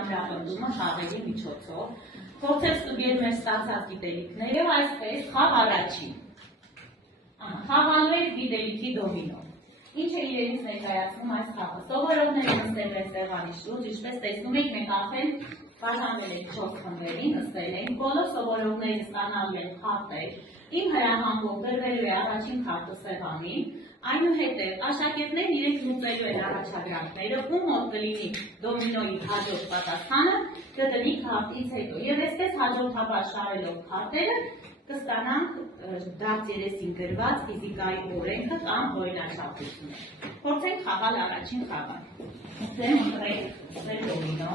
ամրապնդումը խաղերի միջոցով, փորձել ստուգել մեր ստացած գիտելիքները եւ այսպես խաղ առաջին։ Խաղալու եք գիտելիքի դոմինո։ Ինչ է իրենից ներկայացնում այս խաղը։ Սովորողները նստել են սեղանի շուրջ, ինչպես տեսնում եք, մենք արդեն բաժանել ենք 4 խմբերի, նստել ենք, բոլոր սովորողները ստանալու են քարտեր, իմ հրահանգով գրվելու է առաջին քարտը սեղանին, այնուհետև աշակերտներն իրենք լուծելու են առաջադրանքները, ում մոտ կլինի դոմինոյի հաջորդ պատասխանը, կդնի քարտից հետո։ Եվ այսպես հաջորդաբար շարելով քարտերը կստանանք դարձ երեսին գրված ֆիզիկայի օրենքը կամ օրինաչափությունը։ Փորձենք խաղալ առաջին խաղը։ Դեմ ընտրեք դոմինո։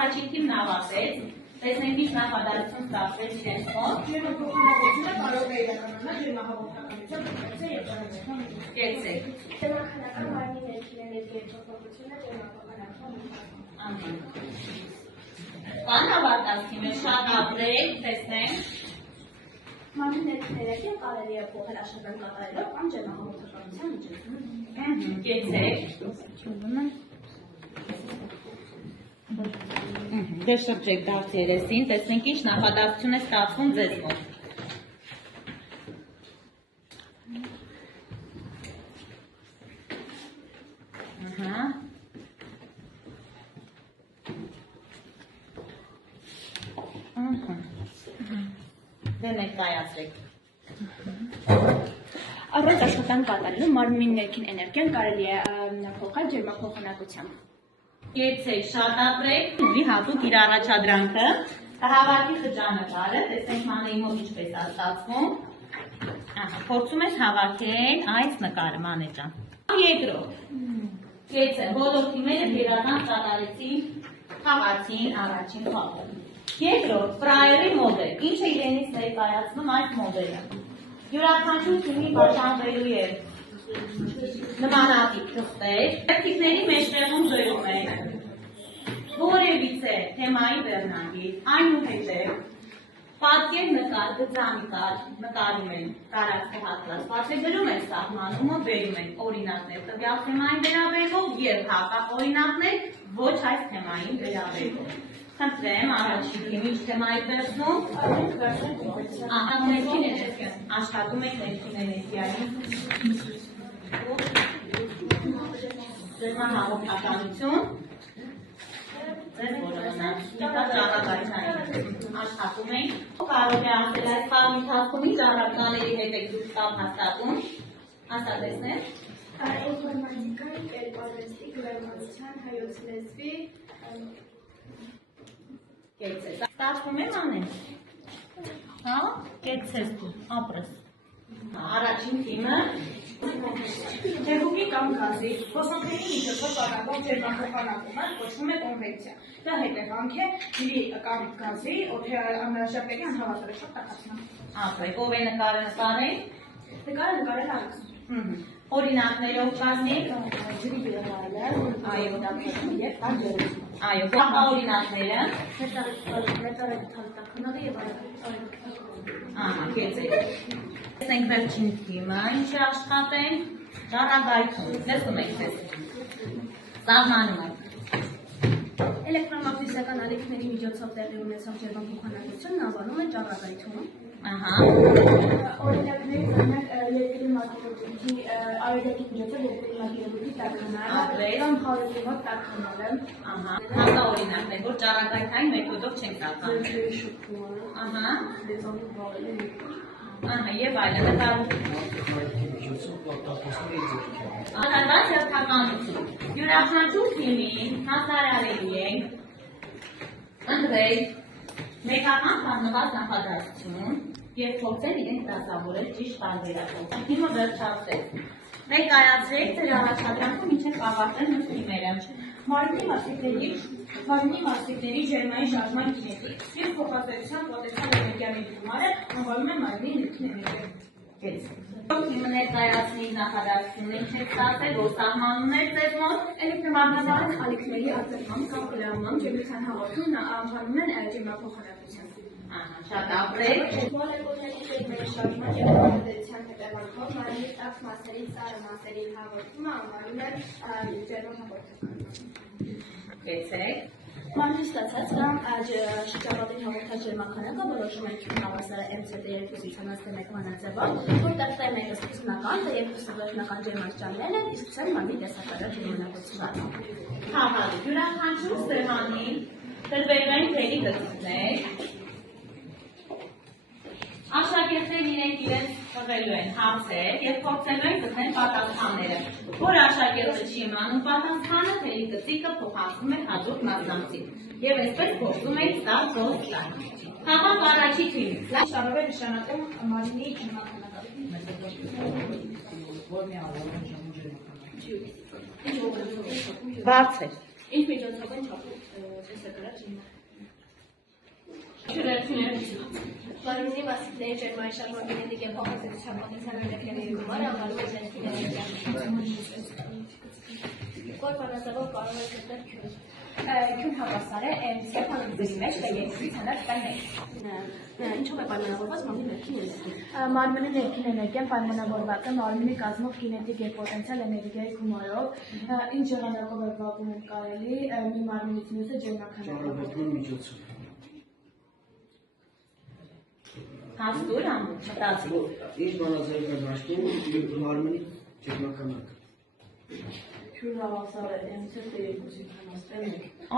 Առաջին թիմն ավարտեց, տեսնենք ինչ նախադասություն ստացվեց իրենց մոտ։ Ջերմափոխանակությունը կարող է իրականանալ ջերմահաղորդականության պրոցեսը եւ ճանաչման Կեցեք։ Ջերմաքանական մարմնի ներքին էներգիայի փոփոխությունը ջերմափոխանակման Կան ավարտած թիմը, շատ ապրեք, տեսնենք։ Մարմնի ներքին էներգիան կարելի է փոխել աշխատանք կատարելով կամ ջերմահաղորդականության միջոցով։ Կեցեք։ Դե շրջեք դարձ երեսին, տեսնենք ինչ նախադասություն է ստացվում ձեզ մոտ։ Դե ներկայացրեք։ Առանց աշխատանք կատարելու մարմնի ներքին էներգիան կարելի է փոխել ջերմափոխանակությամբ։ Կեցեք, շատ ապրեք, ունի հատուկ իր առաջադրանքը, հավաքի խճանկարը, տեսնենք մանեի մոտ ինչպես է ստացվում, փորձում ես հավաքել այս նկարը մանեջան։ Երկրորդ, կեցեք, բոլոր թիմերը գերազանց կատարեցին, խաղացին առաջին խաղը։ Երկրորդ, ֆրայերի մոդել, ինչ է իրենից ներկայացնում այս մոդելը։ Յուրաքանչյուր թիմի բաժանվելու է նմանատիպ թղթեր, թղթիկների մեջտեղում գրում ենք որևիցե թեմայի վերնագիր, այնուհետև պատկեր նկար, գծանկար նկարում են տարածքը հատված, գրում են սահմանումը, բերում են օրինակներ տվյալ թեմային վերաբերող եւ հակառակ օրինակներ ոչ այս թեմային վերաբերող։ Խնդրեմ, առաջին թիմի թեմայի վերցնում, աշխատում եք ներքին էներգիայի ջերմահաղորդականություն, ձեզ որոնան, ճառագայթային աշխատում ենք, կարող է ասել այս խաղի ընթացքում ինչ առարկաների հետ եք դուք կամ հաստատում, հաստատեցնեք։ Ինֆորմատիկայի, կերպարվեստի, գրականության, հայոց լեզվի, Կեցես, ստացվում է մանեն, հա, կեցես դու, ապրես։ Առաջին թիմը Թեփուկի կամ գազի փոխանցումի միջոցով կատարվող ջերմափոխանակումը կոչվում է կոնվեկցիա։ Դա հետևանք է ջրի կամ գազի օդանավաշրջանի անհավատարժեք տաքացման։ ապրեք, ով է նկարը նկարել։ Նկարը նկարել Ալեքս։ Օրինակներով կազմիկ։ Ջրի վերաբերյալ Այո, եւ աջերից։ այո, կապա օրինակները։ մեծարակությունները եւ Ահա, կեցեք։ Տեսնենք վերջին թիմը, ինչ է աշխատեն, ճառագայթում, տեսնում եք ձեզ, սահմանում եք։ Էլեկտրոմագնիսական ալիքների միջոցով տեղի ունեցող ջերմափոխանակությունն անվանում են ճառագայթում։ Ահա, Օրինակներից օրինակ երկրի մակերևույթի արևելքի միջոցով երկրի մակերևույթի տաքանալը կամ խարույկի մոտ տաքանալը։ ահա, հակա օրինակներ, որ ճառագայթային մեթոդով չենք տականում։ Ահա, ահա, եւ այլն, Արտադրված հերթականություն։ Յուրաքանչյուր թիմին հասարարելի ենք ընտրել մեկական կազմված նախադասություն եւ փորձել իրենք դասավորել ճիշտ տարբերակով։ Թիմը վերջացրեց։ Ներկայացրեք ձեր առաջադրանքը մինչև ավարտել մեր թիմերը։ Մարմնի մասիկների ջերմային շարժման կինետիկ եւ փոխադրության պոտենցիալ էներգիաների գումարը անվանում են մարմնի ներքին էներգիա։ Թիմը ներկայացնի նախադասությունն ինչ է ստացել, որ սահմանումներ ձեզ մոտ Էլեկտրոմագնիսական ալիքների արտադրման կամ կլանման ջերմության հաղորդումն անվանում են ջերմափոխանակություն։ Շատ ապրեք։ Մոլեկուլների ջերմերի շարժման եւ համատեղության հետևանքով մարմնի տաք մասերի ծառը մասերի հաղորդումը անվանում են ջերմահաղորդական։ Կեցեք։ Մարմնի ստացած կամ շրջապատին հաղորդած ջերմաքանակը որոշում է քյուն հավասարը MC2 ցանցանակ մանրաձևով, որտեղ T1-ը սկզբնական, T2-ը վերջնական ջերմաստիճաններն են, իսկ C-ը մարմնի տեսակարար ջերմանակությունն։ Խաղալ յուրաքանչյուր սեղանին տրվելային թելի գծիկներ։ Աշակերտներն իրենք տվելու են հարցեր եւ փորձելու են գտնել պատասխանները։ Որ աշակերտը չի իմանում պատասխանը, թելի գծիկը փոխանցվում է հաջորդ մասնակցին։ Եվ այսպես փոխվում է ստար փոս ստար։ Խաղանք առաջի թիմից։ Շարով է նշանակում մարմնի ջերմաքանակը։ Բարձր։ Ինչ միջոցով են չափում տեսակարար ջերմաքանակը։ Մարմնի մասիկների ջերմային շարժման գենետիկ եւ փոխազդեցության պոտենցիալը լեքների գումարը անվանում են Կորպանազավով կարող է գտնել քյուն։ Քյուն հավասար է MC փոխանցի մեջ T2-ի ցանց կաններ։ Ինչով է պայմանավորված մարմնի ներքին էներգիան։ Մարմնի ներքին էներգիան պայմանավորված է մարմնի կազմող կինետիկ եւ պոտենցիալ էներգիայի գումարով, ինչ եղանակով է վակուում կարելի մի մարմնից մյուսը ջերմաքանակով։ Հաստուր ամբողջ մտածի։ Ինչ բանաձևական հաշվում մարմնի ջերմաքանակը։ Քյուն հավասար է MC T2-ի ցանց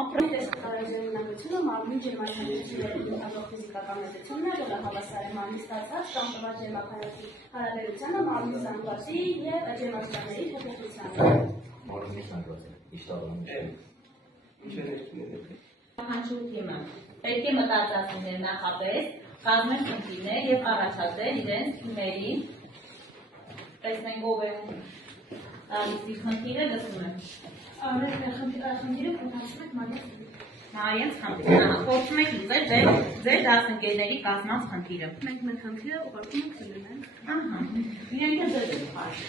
Ապրեք։ Տեսակարար ջերմնակությունը մարմնի ջերմաքանակությունների ընդհանուր ֆիզիկական մեծությունն է, որը հավասար է մարմնի ստացած կամ տված ջերմաքանակի հարաբերությանը մարմնի զանգվածի եւ ջերմաստիճանների փոփոխությանը։ Մարմնի զանգվածը իշտարանում է։ Յուրաքանչյուր թիմը պետք է մտածած լինել նախապես, կազմել խնդիրներ եւ առաջադրել իրենց թիմերին։ Տեսնենք ով է տալիս խնդիրը լսում եմ։ Խնդիրը փոխանցում եք մարմնի Նայենց խնդիրը, փորձում եք լուծել ձեր դասընկերների կազմած խնդիրը։ Մենք մեր խնդիրը ուղարկում ենք ծրագրին։ Ահա, իրենք ձեր եք խաղում։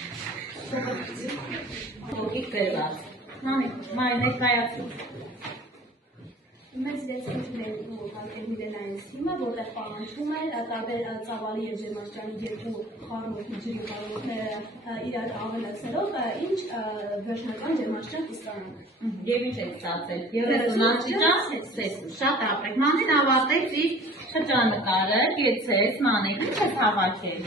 Ողիկ դերված։ Նայ ներկայացում։ Մեծ դեսքինների ուղղակի թիմը, որտեղ պահանջվում է տարբեր ծավալի եւ ջերմաստիճանի երկու խառնուրդի ջրի խառնուրդները իրար ավելացնելով, ինչ վերջնական ջերմաստիճան կստանան։ Եվ ինչ եք ստացել։ Ջերմաստիճան ցես։ Շատ ապրեք։ Մանին ավարտեց իր շրջանկարը, կեցեց, մանեք, ինչ եք հավաքել։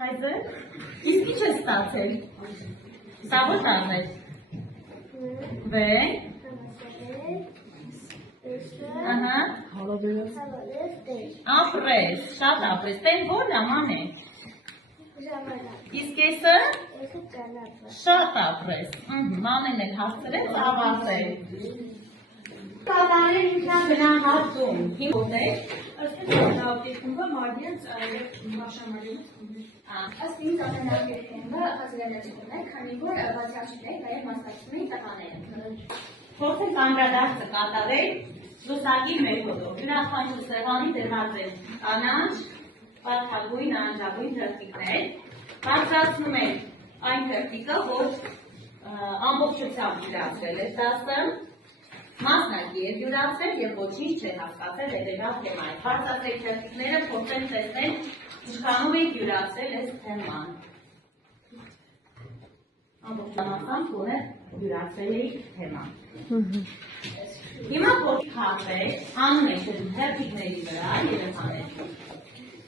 Հայձը։ Իսկ ինչ եք ստացել։ Սա ո՞ր դառնել։ V. Ահա։ Ապրես, շատ ապրես, տեն ո՞րն է մանե։ Իսկ եսը։ Շատ ապրես։ Մանեն էլ հասցրեց ավարտել։ Կատարել ինքնա գնահատում։ Հիմքն է։ Դեպքում մարմինից եւ մաշամարից Ըստ ինձ ամենահետքը հազարելացում է, քանի որ բացառություններ նաև մասնակցում են տղաները։ Փորձենք անդրադարձը կատարել լուսակի մեթոդով։ Յուրաքանչյուր սեղանի դրված են կանաչ, վարդագույն, անջագույն թերթիկներ։ Բարձրացնում են այն թերթիկը, որ ամբողջությամբ յուրացրել է դասը, մասնակի է յուրացրել եւ ոչինչ չէ հասկացել հետեւյալ թեմային։ Բարձրացրեք թերթիկները, փորձենք տեսնել ինչքանով եք յուրացրել այս թեման։ Ամբողջական թողը յուրացրել եք թեման։ Հիմա փորձ խաղեք, անում եք թերթիկների վրա երեխաներ։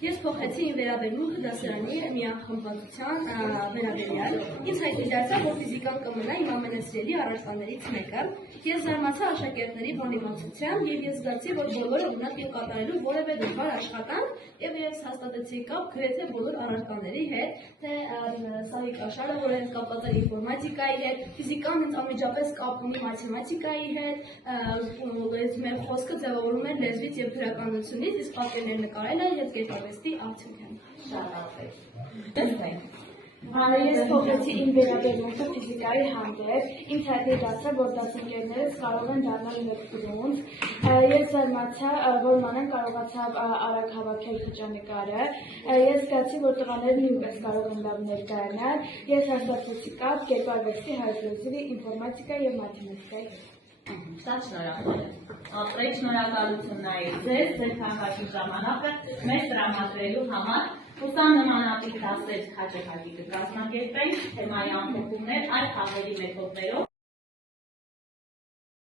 Ես փոխեցի իմ վերաբերմունքը դասարանի միախմբվածության վերաբերյալ։ Ինձ հայտնի դարձավ, որ ֆիզիկան կմնա իմ ամենասիրելի առարկաներից մեկը։ Ես զարմացա աշակերտների բանիմացությամբ եւ ես զգացի, որ բոլորը ունակ են կատարելու որևէ դժվար աշխատանք եւ ես հաստատեցի կապ գրեթե բոլոր առարկաների հետ, թե սարի կաշարը, որ են կապված է ինֆորմատիկայի հետ, ֆիզիկան հենց անմիջապես կապ ունի մաթեմատիկայի հետ, մեր խոսքը ձևավորում է լեզվից եւ գրականությունից, իսկ պատկերներ նկարելը եւ կերպարվեստի արդյունք են։ Շատ ապրեք։ Տեսնենք։ Ես փոխեցի իմ վերաբերմունքը ֆիզիկայի հանդեպ, ինձ հայտնի դարձավ, որ դասընկերներս կարող են դառնալ ներդրումց։ Ես զարմացա, որ մանեն կարողացավ արագ հավաքել խճանկարը։ Ես զգացի, որ տղաներն նույնպես կարող են լավ ներկայանալ։ Ես հաստատեցի կապ կերպարվեստի, հայրենասիրի, ինֆորմատիկայի եւ մաթեմատիկայի հետ։ Շատ շնորհակալ եմ։ Ապրեք, շնորհակալություն նաև ձեզ, ձեր քաղաքի ժամանակը մեզ տրամադրելու համար։ Հուսամ նմանատիպ դասեր հաջորդի կկազմակերպենք թեմայի ամփոփումներ այլ խաղերի մեթոդներով։